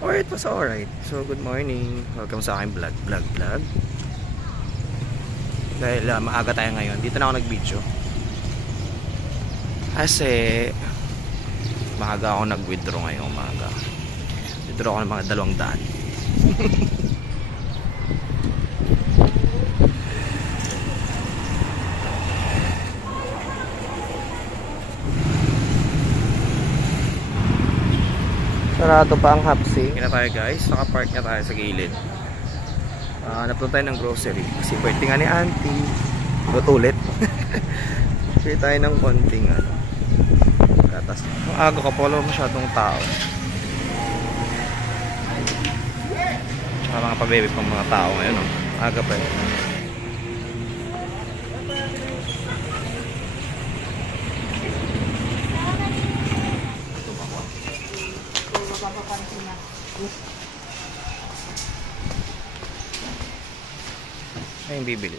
or it was alright. So good morning, welcome sa aking vlog. Dahil maaga tayo ngayon, dito na ako nag-video kasi maaga ako nag-withdraw ngayong umaga. Withdraw ako ng mga 200. Sarado pa ang hapsi. Kaya tayo guys, nakapark na tayo sa gilid. Napunta tayo ng grocery kasi birthday nga ni auntie. Ulit. Kaya tayo ng konting gatas. Ang aga ka pa, wala masyadong tao. Tsaka mga pabebe pang mga tao ngayon. Aga pa yun. Ay, yung bibili.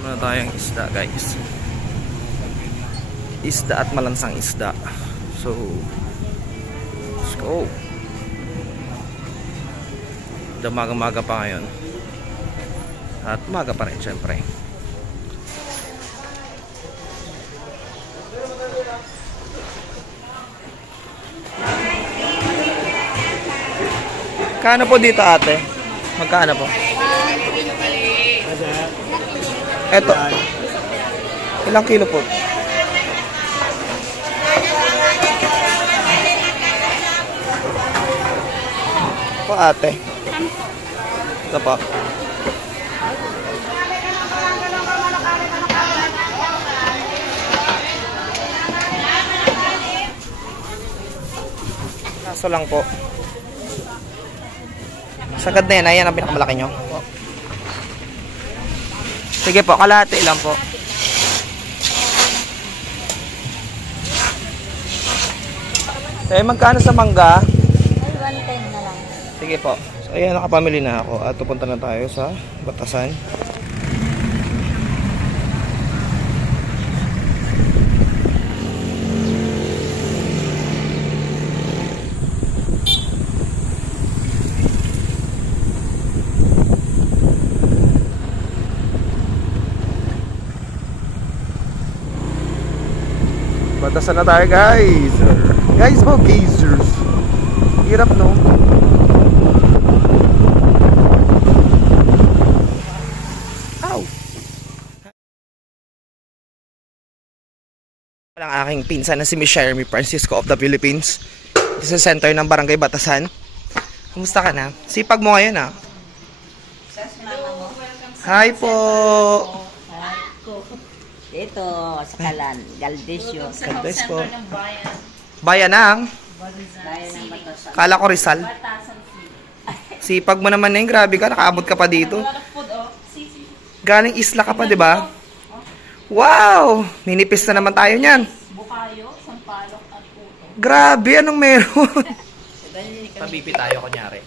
Muna tayong isda guys. Isda at malansang isda. So let's go. Damaga-maga pa ngayon. At maga pa rin syempre. Kano po dito ate? Magkano po? Eto. Ilang kilo po? Po ate. Ito po. Kaso lang po. Sagad na yan. Ayan ang pinakamalaki nyo. Sige po, kalahati lang po. Eh, magkano sa mangga? 110 na lang. Sige po. So, ayan, nakapamili na ako. At pupunta na tayo sa Batasan. Batasan na tayo guys. Guys po, gazers. Hirap no. Ow. Ang aking pinsan na si Miss Jeremy Francisco of the Philippines. Sa center ng Barangay Batasan. Kumusta ka na? Sipag mo ngayon ah. Hi po. Dito, sa Kalan, Galdesyo. Galdes po. Bayan ng? Bayan ng Batasan. Kala ko Rizal. Sipag mo naman na yun. Grabe ka. Nakaabot ka pa dito. Galing isla ka pa, di ba? Wow! Ninipis na naman tayo niyan. Bukayo, Sampalok at Puto. Grabe, anong meron? Pabibi tayo, kunyari.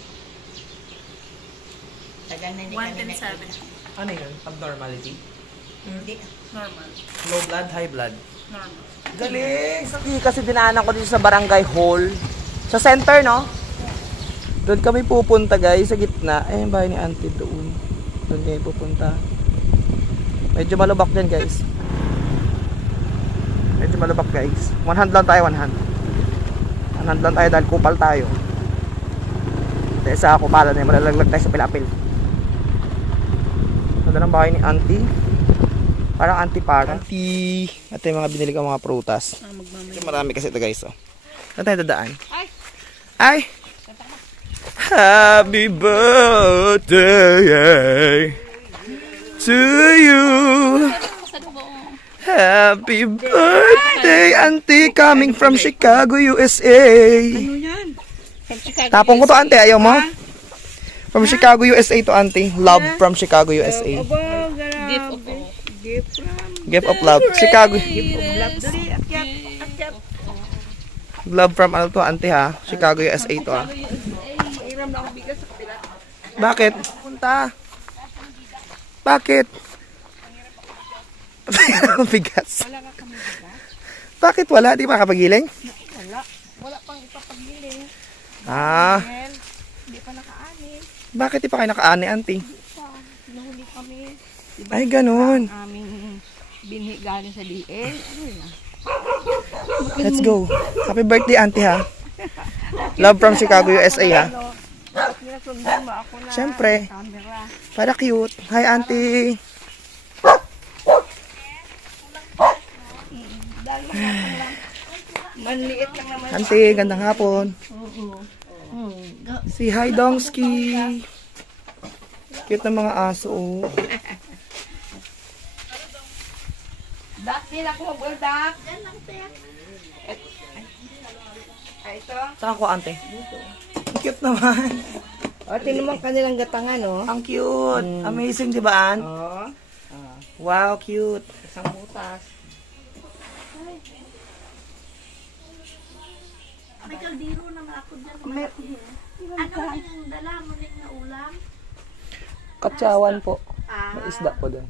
117. Ano yun? Abnormality? Hindi. Normal. Low blood, high blood? Normal. Galing! Kasi dinaanan ko dito sa barangay hall. Sa center, no? Doon kami pupunta, guys, sa gitna. Eh, yung bahay ni auntie doon. Doon kami pupunta. Medyo malubak din, guys. Medyo malubak, guys. 1 hand lang tayo, 1 hand. Nandun tayo dahil kupal tayo. Dahil sa kupalan eh, malalaglag tayo sa pilapil. Ganda ng bahay ni auntie. Parang auntie para. Auntie! Ito yung mga binili ko mga prutas. Marami kasi ito guys. Oh. Saan tayo dadaan? Ay! Happy birthday to you. Happy birthday, auntie, coming from Chicago, USA. Ano yan? Tapong ko to, auntie, ayaw mo? From Chicago, USA to, auntie. Love from Chicago, USA. Gift of love. Chicago. Love from ano to, auntie ha? Chicago, USA to ha. Bakit? Punta. Bakit? Bigas. Bakit wala? Di ba kapagiling? Wala pang ipapagiling. Ah. Hindi pa nakaani. Bakit di pa kayo nakaani, auntie? Nahuli kami. Ay, ganun. Aming binhi galing sa DA. Let's go. Happy birthday, auntie ha. Love from Chicago, USA ha. Sundan mo ako na Siyempre. camera. Para cute. Hi, auntie. Manliit lang naman. Auntie, gandang hapon. Si hi, Dongski. Cute ng mga aso. Oh. Dak, nila ko mag-uldak. Ito. Saan ako, ante? Cute naman. O, tinumang kanilang gatangan, no? Ang cute. Amazing, di ba, An? Oo. Wow, cute. Isang butas. May kaldero naman ako dyan. Ano yung dala mo rin na ulam? Katsawan po. May isda po doon.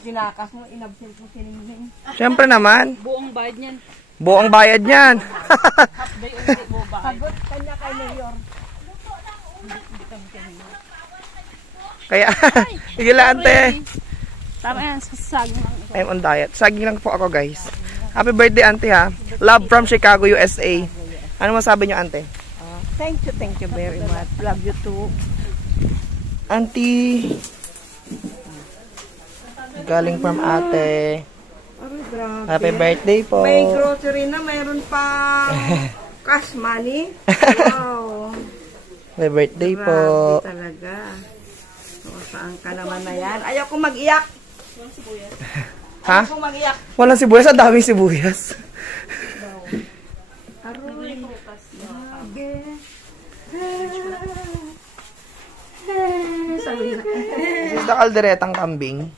Dinakas mo, inabsent mo siningin. Siyempre naman. Buong bayad niyan. Buong bayad niyan. Day ulit mo ba? Sagot kanya kay Mayor. Kaya, sige lang, ante. Tama yan, sasagin lang ito. I'm on diet. Saging lang po ako, guys. Happy birthday, auntie, ha. Love from Chicago, USA. Ano masabi niyo, ante? Thank you very much. Love you too. Auntie. Galing from ate. Aray, grabe. Happy birthday po. May grocery na, mayroon pa cash money. Wow. Happy birthday po. Grabe talaga. O, saan ka naman na yan? Ayaw ko mag-iyak. Ha? Ayaw ko mag-iyak. Walang sibuyas. Ang daming sibuyas. Aroy. This is the kalderetang kambing.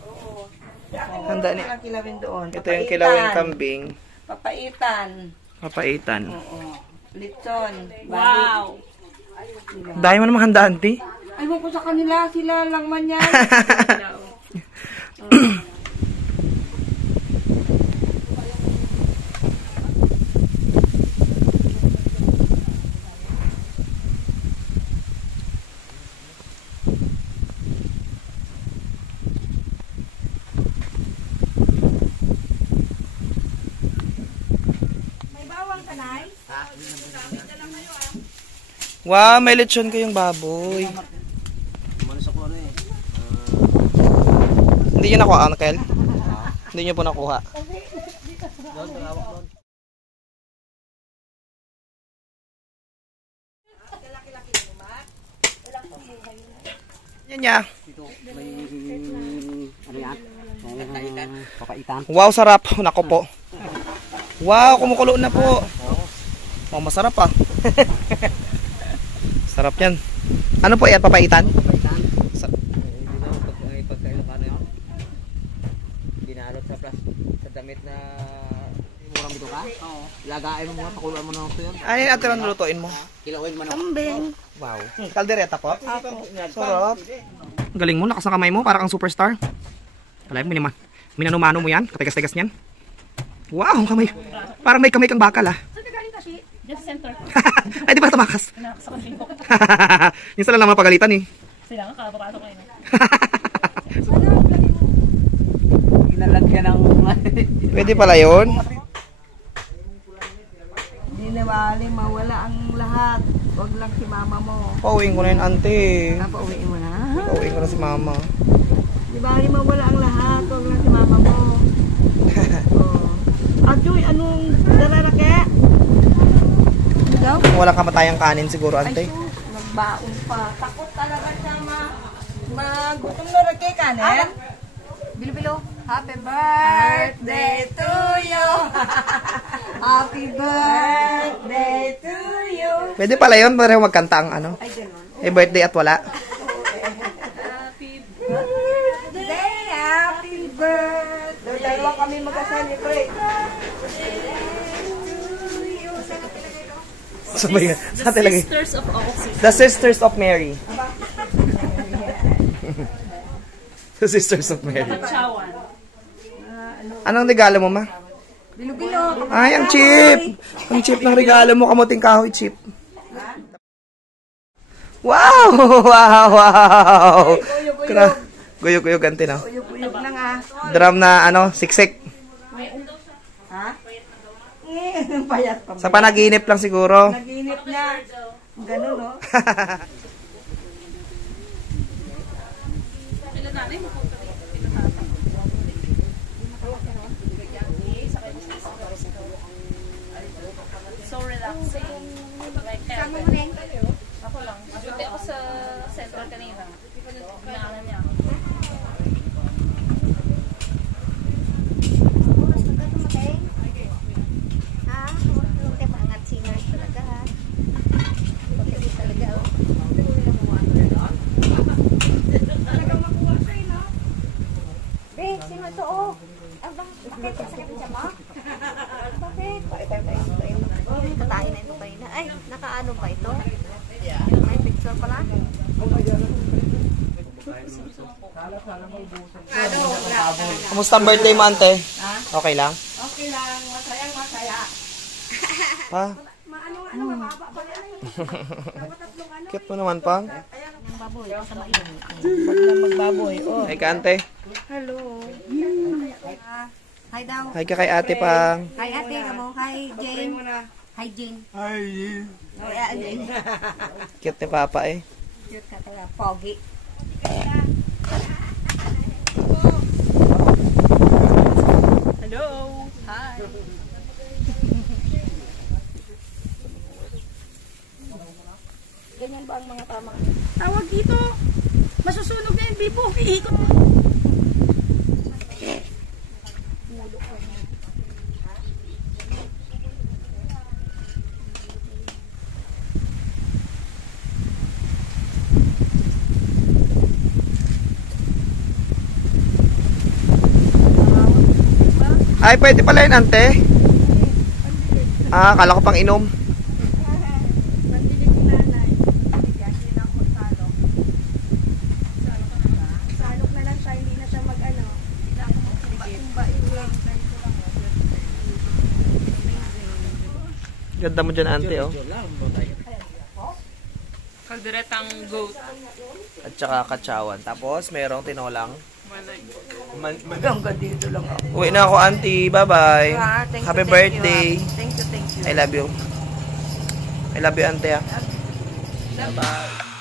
Handa ni. Kilawin doon. Ito yung kilawin kambing. Papaitan. Papaitan. Oo. Litson. Wow! Dahil mo naman handa, auntie. Ayaw ko sa kanila. Sila lang man yan. Wow, may lechon kayong baboy. Hindi nyo nakuha, Uncle? Hindi nyo po nakuha. Yan niya. Wow, sarap. Nako po. Wow, kumukulo na po. Oh, masarap ah. Sarap yan. Ano po yan, papaitan? Dinalot sa damit na murang bito ka? Oo. Lagain mo muna, pakuluan mo na ito yun. Ano yung atiran lutuin mo? Kilawin mo na. Kambing. Wow. Kaldereta po? Sarap. Galing mo, lakas ng kamay mo, para kang superstar. Alam mo, minanumano mo yan, katigas-tigas niyan. Wow, kamay. Parang may kamay kang bakal ah. Just center. Ay, di ba tumakas? Sa kambing ko. Yung sila lang mapagalitan eh. Sila nga, kapapasok ko yun. Ginalagyan ng... Pwede pala yun. bali mawala ang lahat. Huwag lang si mama mo. Pauwiin ko na yun, auntie. Papauwiin mo na. Pauwiin ko na si mama. Di bali mawala ang lahat. Huwag lang si mama mo. Oh. Ajoy, anong dararake? Daw? Kung walang kamatayang kanin siguro, Ay, auntie. sus, nagbaon pa. Takot talaga siya magutom na rake kanin. Bilo-bilo. Happy birthday to you. Happy birthday to you. Pwede pala yun, pareho magkanta ang ano. Ay, ganun. Eh, birthday at wala. Happy birthday. Happy birthday. Dalawa kami mag-celebrate. Sabay nga. Sa atin lagi. Sisters of Oxy. The Sisters of Mary. The Sisters of Mary. Chawan. Anong regalo mo, ma? Bilo-bilo. Ay, ang cheap! Ang cheap ng regalo mo, kamuting kahoy, cheap. Wow! Wow! Wow! Guyog-guyog, ganti, no? Uyog-uyog lang ah. Drum na, ano, siksik. Ha? Payat pa. Sa panaginip lang siguro. Naginip niya. Ganun, no? So relaxing. Like heaven. Ako lang. Mabuti ako sa center kanina. Pinaanan niya. Sino ito? Oh. Bakit? Sakit siya mo? Bakit? Katain na ito kanina. Ay, nakaano ba ito? May picture pala. Kamusta ang birthday mo, ante? Okay lang? Okay lang. Masayang masaya. Pa? Mababa pa rin. Cute mo naman, pang. Ang baboy. Kasama yun. Huwag lang magbaboy. Oh. Ay, ka, ante. Hello. Hi daw. Hi ka kay ate, pang. Hi ate. Kamo. Hi Jane. Hi Jane. Hi, Jane. Hi Jane. Cute ni Papa, eh. Cute ka talaga. Pogi. Hello. Hi. Ganyan ba ang mga tamang? Tawag dito. Masusunog na yung bibo. Iikot mo. Ay, pwede pala yun, ante. Ah, kala ko pang inom. Salok na lang siya. Hindi na siya mag-ano. Ganda mo dyan, ante, oh. Kalderetang goat. At saka katsawan. Tapos, merong tinolang. Hanggang dito lang ako. Uwi na ako, auntie. Bye-bye. Thank you, Happy thank birthday. you, Thank you, thank you. I love you. I love you, auntie. Bye-bye.